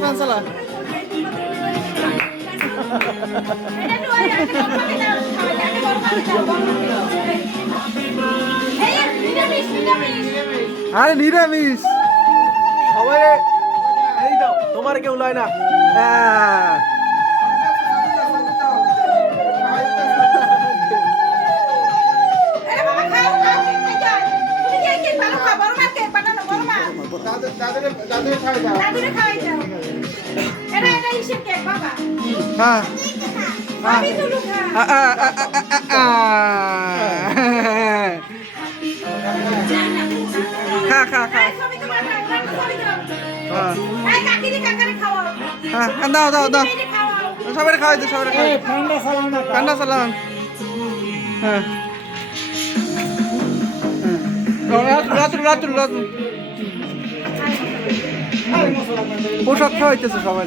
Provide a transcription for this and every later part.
fan চালা আরে নিরামিষ সবাই এই দাও তোমার কেউ লয় না দাও দাও দাও সবাই খাওয়াই দে সবাই খাওয়াই ঠান্ডা সালাম হ্যাঁ রাত্র পোশাক খাওয়াইতেছে সবাই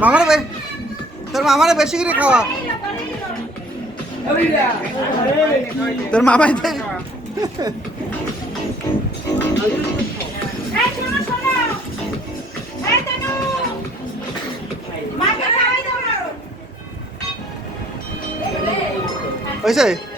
মামারে তোর মামারে বেশি করে খাওয়া তোর মামাই হয়েছে